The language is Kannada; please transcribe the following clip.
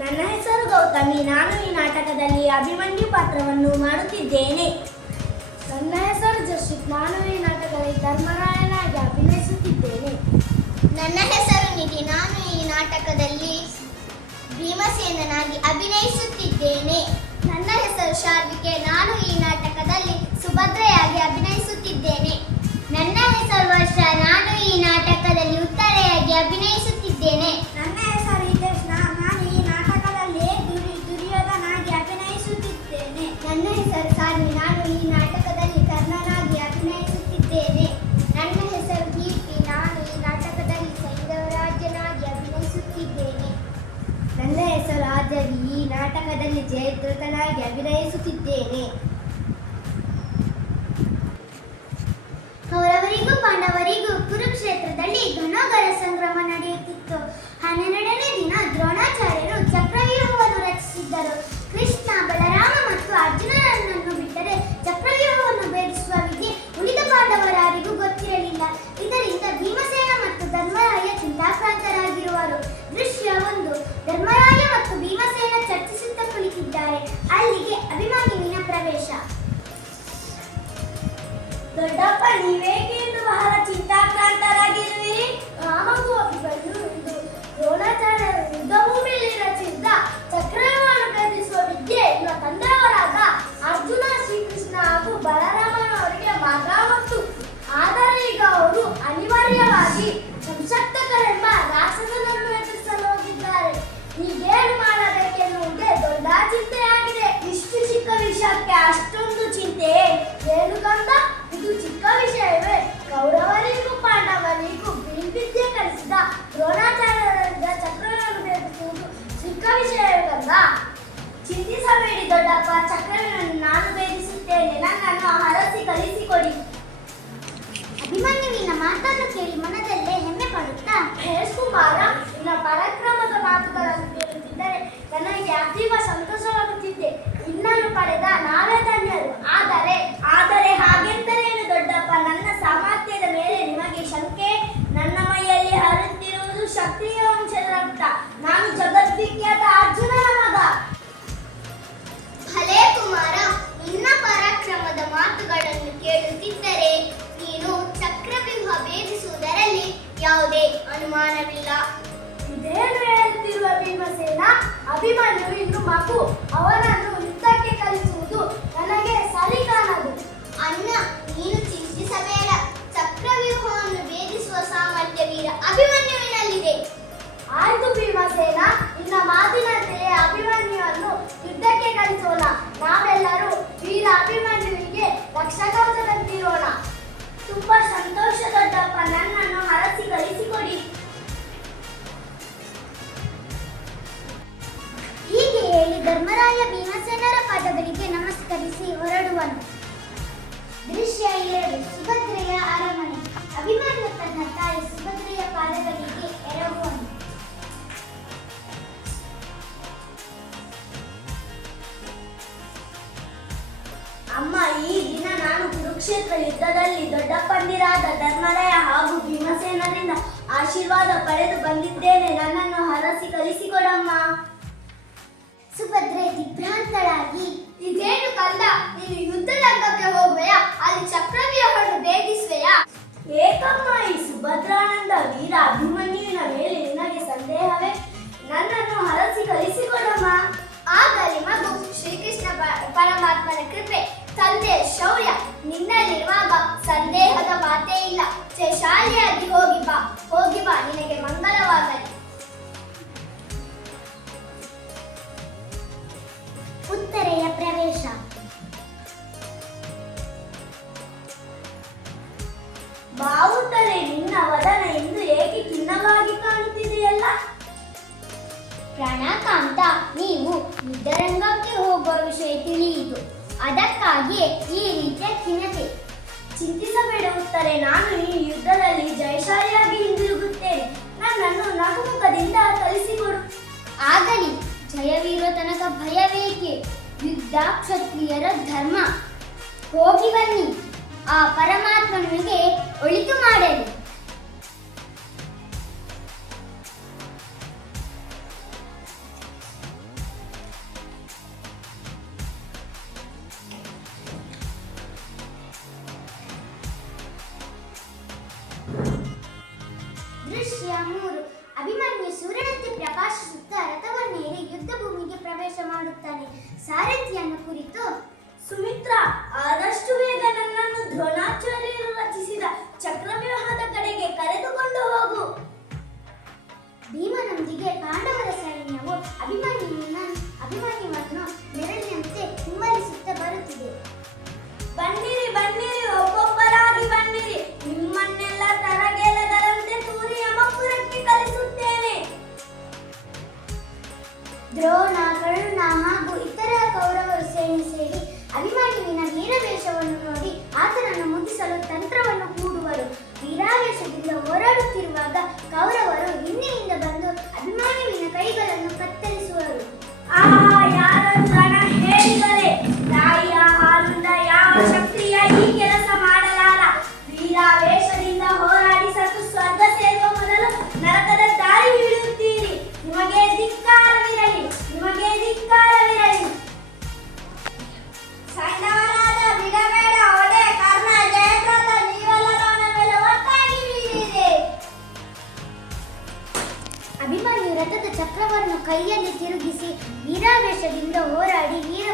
ನನ್ನ ಹೆಸರು ಗೌತಮಿ. ನಾನು ಈ ನಾಟಕದಲ್ಲಿ ಅಭಿಮನ್ಯು ಪಾತ್ರವನ್ನು ಮಾಡುತ್ತಿದ್ದೇನೆ. ನನ್ನ ಹೆಸರು ಜರ್ಷಿತ್. ನಾನು ಈ ನಾಟಕದಲ್ಲಿ ಧರ್ಮರಾಯನಾಗಿ ಅಭಿನಯಿಸುತ್ತಿದ್ದೇನೆ. ನನ್ನ ಹೆಸರು ನಿಧಿ. ನಾನು ಈ ನಾಟಕದಲ್ಲಿ ಭೀಮಸೇನನಾಗಿ ಅಭಿನಯಿಸುತ್ತಿದ್ದೇನೆ. ನನ್ನ ಹೆಸರು ಶಾರ್ವಿಕೆ. ನಾನು ಈ ನಾಟಕದಲ್ಲಿ ಸುಭದ್ರೆಯಾಗಿ ಅಭಿನಯಿಸುತ್ತಿದ್ದೇನೆ. ನನ್ನ ಹೆಸರು ವರ್ಷ. ನಾನು ಈ ನಾಟಕದಲ್ಲಿ ಉತ್ತರೆಯಾಗಿ ಅಭಿನಯಿಸುತ್ತಿದ್ದೇನೆ. ನನ್ನ ಹೆಸರು ಹಿತೇಶ್. ನಾನು ಈ ನಾಟಕದಲ್ಲಿ ದುರ್ಯೋಧನಾಗಿ ಅಭಿನಯಿಸುತ್ತಿದ್ದೇನೆ. ನನ್ನ ಹೆಸರು ಸಾನ್ವಿ. ನಾನು ಈ ನಾಟಕದಲ್ಲಿ ಕರ್ಣನಾಗಿ ಅಭಿನಯಿಸುತ್ತಿದ್ದೇನೆ. ನನ್ನ ಹೆಸರು ಕೀರ್ತಿ. ನಾನು ಈ ನಾಟಕದಲ್ಲಿ ಸೈಂಧವರಾಜನಾಗಿ ಅಭಿನಯಿಸುತ್ತಿದ್ದೇನೆ. ನನ್ನ ಹೆಸರು ಆದ್ಯವಿ. ಈ ನಾಟಕದಲ್ಲಿ ಜಯದ್ರಥನಾಗಿ ಅಭಿನಯಿಸುತ್ತಿದ್ದೇನೆ. ಕೌರವರಿಗೂ ಪಾಂಡವರಿಗೂ ಕುರುಕ್ಷೇತ್ರದಲ್ಲಿ ಘನೋಘರ ಸಂಗ್ರಾಮ ನಡೆಯುತ್ತಿತ್ತು. 12ನೇ ದಿನ ದ್ರೋಣಾಚಾರ್ಯರು ಚಕ್ರವ್ಯೂಹವನ್ನು ರಚಿಸಿದ್ದರು. ಕೃಷ್ಣ, ಬಲರಾಮ ಮತ್ತು ಅರ್ಜುನನನ್ನು ಬಿಟ್ಟರೆ ಚಕ್ರವ್ಯೂಹವನ್ನು ಭೇದಿಸುವ ವಿದ್ಯೆ ಉಳಿದ ಪಾಂಡವರಾರಿಗೂ ಗೊತ್ತಿರಲಿಲ್ಲ. ಇದರಿಂದ ಭೀಮಸೇನ ಮತ್ತು ಧರ್ಮರಾಯ ಚಿಂತಾಕ್ರಾಂತರಾಗಿರುವರು. ದೃಶ್ಯ 1. ಧರ್ಮರಾಯ ಮತ್ತು ಭೀಮಸೇನ ಚರ್ಚಿಸುತ್ತಾ ಕುಳಿತಿದ್ದಾರೆ. ಅಲ್ಲಿಗೆ ಅಭಿಮನ್ಯುವಿನ ಪ್ರವೇಶ. ದೊಡ್ಡಪ್ಪ, ನೀವೇಕೆ ಎಂದು ಬಹಳ ಚಿಂತಾಕ್ರಾಂತರಾಗಿರುವಿರಿ? ರಾಮಗೂ ಅಭಿಮನ್ಯು ಇದು ದ್ರೋಣಾಚಾರ್ಯರು ಯುದ್ಧ ಭೂಮಿಯಲ್ಲಿ ರಚಿಸಿದ ಚಕ್ರವ್ಯೂಹವನ್ನು ಭೇದಿಸುವ ವಿದ್ಯೆ ಇವ ತಂದೆಯವರಾದ ಅರ್ಜುನ, ಶ್ರೀಕೃಷ್ಣ ಹಾಗೂ ಬಲರಾಮನವರಿಗೆ ಮಾತ್ರ ಗೊತ್ತು. ಆದರೆ ಈಗ ಅವರು ಅನಿವಾರ್ಯವಾಗಿ ಸಂಸಕ್ತಕರೆಂಬ ರಾಕ್ಷಸನನ್ನು ಎದುರಿಸಲು ಹೋಗಿದ್ದಾರೆ. ಈಗೇನು ಮಾಡಬೇಕೆನ್ನುವುದೇ ದೊಡ್ಡ ಚಿಂತೆಯಾಗಿದೆ. ಇಷ್ಟು ಚಿಕ್ಕ ವಿಷಯಕ್ಕೆ ಅಷ್ಟೊಂದು ಚಿಂತೆ? ಏನು ಕಂದ, ಇದು ಚಿಕ್ಕ ವಿಷಯವೇ? ಕೌರವರಿಗೂ ಪಾಂಡವರಿಗೂ ವಿದ್ಯೆ ಕಲಿಸಿದ ದ್ರೋಣಾಚಾರ್ಯರಿಂದ ಚಕ್ರವ್ಯೂಹವನ್ನು ಭೇದಿಸುವುದು ಚಿಕ್ಕ ವಿಷಯವೇ ಕಂದ? ಚಿಂತಿಸಬೇಡಿ ದೊಡ್ಡಪ್ಪ, ಚಕ್ರವ್ಯೂಹವನ್ನು ನಾನು ಭೇದಿಸುತ್ತೇನೆ. ನನ್ನನ್ನು ಹರಸಿ ಕಲಿಸಿಕೊಡಿ. ಅಭಿಮನ್ಯುವಿನ ಮಾತನ್ನು ಕೇಳಿ ಮನದಲ್ಲೇ ಹೆಮ್ಮೆ ಪಡುತ್ತಾ, ಕುಮಾರ, ನಿನ್ನ ಪರಾಕ್ರಮದ ಮಾತುಗಳನ್ನು ಕೇಳುತ್ತಿದ್ದರೆ ನನಗೆ ಅತೀವ ಸಂತೋಷವಾಗುತ್ತಿದೆ. ನಿನ್ನನ್ನು ಪಡೆದ ನಾವೇ ಧನ್ಯರು. ಆದರೆ ಹಾಗೆಂದರೇನು ದೊಡ್ಡಪ್ಪ? ನನ್ನ ಸಾಮರ್ಥ್ಯದ ಮೇಲೆ ನಿಮಗೆ ಶಂಕೆ? ನನ್ನ ಮೈಯಲ್ಲಿ ಹರಿಯುತ್ತಿರುವುದು ಕ್ಷತ್ರಿಯ ವಂಶದ ರಕ್ತ. ನಾನು ಜಗದ್ವಿಖ್ಯಾತ ಅರ್ಜುನನ ಮಗ. ಭಲೇ ಕುಮಾರ, ನಿನ್ನ ಪರಾಕ್ರಮದ ಮಾತುಗಳನ್ನು ಕೇಳುತ್ತಿದ್ದರೆ ನೀನು ಚಕ್ರವ್ಯೂಹ ಭೇದಿಸುವುದರಲ್ಲಿ ಯಾವುದೇ ಅನುಮಾನವಿಲ್ಲ. ಇದೇನು ಹೇಳುತ್ತಿರುವ ಭೀಮಸೇನ? ಅಭಿಮನ್ಯು ಇನ್ನು ಮಗು. ಅವನನ್ನು ಯುದ್ಧಕ್ಕೆ ಕಲಿಸುವುದು ನನಗೆ ಸರಿ ಕಾಣದು. ಅಣ್ಣ, ನೀನು ಚಿಂತಿಸಬೇಡ. ಚಕ್ರವ್ಯೂಹವನ್ನು ಭೇದಿಸುವ ಸಾಮರ್ಥ್ಯ ವೀರ ಅಭಿಮನ್ಯುವಿನಲ್ಲಿದೆ. ಆಯ್ತು ಭೀಮಸೇನ, ನಿನ್ನ ಮಾತಿನಂತೆಯೇ ಅಭಿಮನ್ಯುವನ್ನು ಯುದ್ಧಕ್ಕೆ ಕಲಿಸೋಣ. ನಾವೆಲ್ಲರೂ ವೀರ ಅಭಿಮನ್ಯುವಿಗೆ ರಕ್ಷಕವಚದಂತಿರೋಣ. ತುಂಬಾ ಸಂತೋಷ ದೊಡ್ಡಪ್ಪ. ನನ್ನನ್ನು ಹರಸಿ ಕಲಿಸಿಕೊಡಿ. ಹೀಗೆ ಹೇಳಿ ಧರ್ಮರಾಯ ಭೀಮಸೇನರ ಪಾದಗಳಿಗೆ ನಮಸ್ಕರಿಸಿ ಹೊರಡುವನು. ದೃಶ್ಯ 2. ಸುಭದ್ರೆಯ ಅರಮನೆ. ಅಭಿಮನ್ಯು ತನ್ನ ತಾಯಿ ಸುಭದ್ರೆಯ ಪಾದಗಳಿಗೆ ಎರಗುವನು. ಅಮ್ಮ, ಈ ದಿನ ನಾನು ಕುರುಕ್ಷೇತ್ರ ಯುದ್ಧದಲ್ಲಿ ದೊಡ್ಡಪ್ಪಂದಿರಾದ ಧರ್ಮರಾಯ ಹಾಗೂ ಭೀಮಸೇನರಿಂದ ಆಶೀರ್ವಾದ ಪಡೆದು ಬಂದಿದ್ದೇನೆ. ನನ್ನನ್ನು ಹರಸಿ ಕಲಿಸಿಕೊಡಮ್ಮ. ಸುಭದ್ರೆ ದಿಗ್ಭ್ರಾಂತಳಾಗಿ, ಇದೇನು ಕಂದ, ನೀನು ಯುದ್ಧ ರಂಗಕ್ಕೆ ಹೋಗುವೆಯಾ? ಅಲ್ಲಿ ಚಕ್ರವ್ಯೂಹವನ್ನು ಭೇದಿಸುವೆಯಾ? ಏಕಮ್ಮ, ಈ ಸುಭದ್ರಾನಂದ ವೀರ ಅಭಿಮನ್ಯುವಿನ ಮೇಲೆ ನಿನಗೆ ಸಂದೇಹವೇ? ನನ್ನನ್ನು ಹರಸಿ ಕಲಿಸಿಕೊಡಮ್ಮ. ಆಗಲಿ ಮಗು. ಶ್ರೀಕೃಷ್ಣ ಪರಮಾತ್ಮನ ಕೃಪೆ, ತಂದೆ ಶೌರ್ಯ ನಿನ್ನಲ್ಲಿರುವಾಗ ಸಂದೇಹದ ಮಾತೇ ಇಲ್ಲ. ಜಯಶಾಲಿಯಾಗಿ ಹೋಗಿ ಬಾ, ನಿನಗೆ ಮಂಗಲವಾಗಲಿ. ಉತ್ತರೆಯ ಪ್ರವೇಶ. ಬಾವುತರೆ, ನಿನ್ನ ವದನ ಇಂದು ಏಕೆ ಖಿನ್ನವಾಗಿ ಕಾಣುತ್ತಿದೆಯಲ್ಲ? ಪ್ರಾಣಕಾಂತ, ನೀವು ಯುದ್ಧರಂಗಕ್ಕೆ ಹೋಗುವ ವಿಷಯ ತಿಳಿಯಿತು. ಅದಕ್ಕಾಗಿಯೇ ಈ ರೀತಿಯ ಖಿನ್ನತೆ. ಚಿಂತಿಸಬೇಡ ಉತ್ತರೆ. ನಾನು ಈ ಯುದ್ಧದಲ್ಲಿ ಜಯಶಾಲಿಯಾಗಿ ಹಿಂದಿರುಗುತ್ತೇನೆ. ನನ್ನನ್ನು ನಗುಮುಖದಿಂದ ಕಲಿಸಿಕೊಡು. ಆಗಲಿ, ಜಯವೀರೋ ತನಕ ಭಯವೇಕೆ? ಯುದ್ಧ ಕ್ಷತ್ರಿಯರ ಧರ್ಮ. ಹೋಗಿ ಬನ್ನಿ, ಆ ಪರಮಾತ್ಮನಿಗೆ ಒಳಿತು ಮಾಡಲಿ. 3 ಅಭಿಮನ್ಯು ಸೂರ್ಯನಂತೆ ಪ್ರಕಾಶಿಸುತ್ತಾ ರಥವನ್ನೇರಿ ಯುದ್ಧ ಭೂಮಿಗೆ ಪ್ರವೇಶ ಮಾಡುತ್ತಾನೆ. ಸಾರಥಿಯನ್ನು ಕುರಿತು ಸುಮಿತ್ರ, ಆದಷ್ಟು ಬೇಗ ನನ್ನನ್ನು ದ್ರೋಣಾಚಾರ್ಯರು ರಚಿಸಿದ ಚಕ್ರವ್ಯೂಹದ ಕಡೆಗೆ ಕರೆದುಕೊಂಡು ಹೋಗು. ಭೀಮನೊಂದಿಗೆ ಪಾಂಡವರ ಸೈನ್ಯವು ಅಭಿಮನ್ಯುವನ್ನು ನೆರಳಿನಂತೆ ಹಿಂಬಾಲಿಸುತ್ತಾ ಬರುತ್ತಿದೆ. ಬನ್ನಿರಿ ಬನ್ನಿರಿ, ಒಬ್ಬೊಬ್ಬರಾಗಿ ಬನ್ನಿರಿ. ನಿಮ್ಮನ್ನೆಲ್ಲ ತರಗೆಲೆಗಳಂತೆ ತೂರಿ ಯಮಪುರಕ್ಕೆ ಕಳಿಸುತ್ತೇನೆ. ದ್ರೋಣ, ಕರ್ಣ ಹಾಗೂ ಇತರ ಕೌರವರು ಸೇರಿ ಅಭಿಮನ್ಯುವಿನ ವೀರವೇಷವನ್ನು ನೋಡಿ ಆತನನ್ನು ಮುಗಿಸಲು ತಂತ್ರವನ್ನು ಹೂಡುವರು. ವೀರಾವೇಶದಿಂದ ಹೋರಾಡುತ್ತಿರುವಾಗ ಕೌರವರು ಹಿಂದಿನಿಂದ ಬಂದು ಅಭಿಮನ್ಯುವಿನ ಕೈಗಳನ್ನು ಕತ್ತರಿಸುವರು. ಯಾರು ರಣ ಹೇಳಿದರೆ ತಾಯಿಯ ಹಾಲಿಂದ ಯಾವ ಶಕ್ತಿಯ ಈ ಕೆಲಸ ಮಾಡಲಾರ. ವೀರಾವೇಶದಿಂದ ಹೋರಾಡಿ ಸತ್ತು ಸ್ವರ್ಗ ಸೇರುವ ಮೊದಲು ನರಕದ ದಾರಿ ಹಿಡಿಯುತ್ತೀರಿ. ನಿಮಗೆ ಧಿಕ್ಕಾರವಿರಲಿ, ನಿಮಗೆ ಧಿಕ್ಕಾರವಿರಲಿ. ಸಣ್ಣವರಾದ ಬಿಡಬೇಡ ಒಡೆ ಕರ್ಣ, ಜಯದ್ರಥ, ನೀವೆಲ್ಲರೂ ಅವನ ಮೇಲೆ ಒಟ್ಟಾಗಿ ಬೀಳಿರಿ. ಅಭಿಮನ್ಯು ರಥದ ಚಕ್ರವನ್ನು ಕೈಯಲ್ಲಿ ತಿರುಗಿಸಿ ವೀರಾವೇಶದಿಂದ ಹೋರಾಡಿ ವೀರ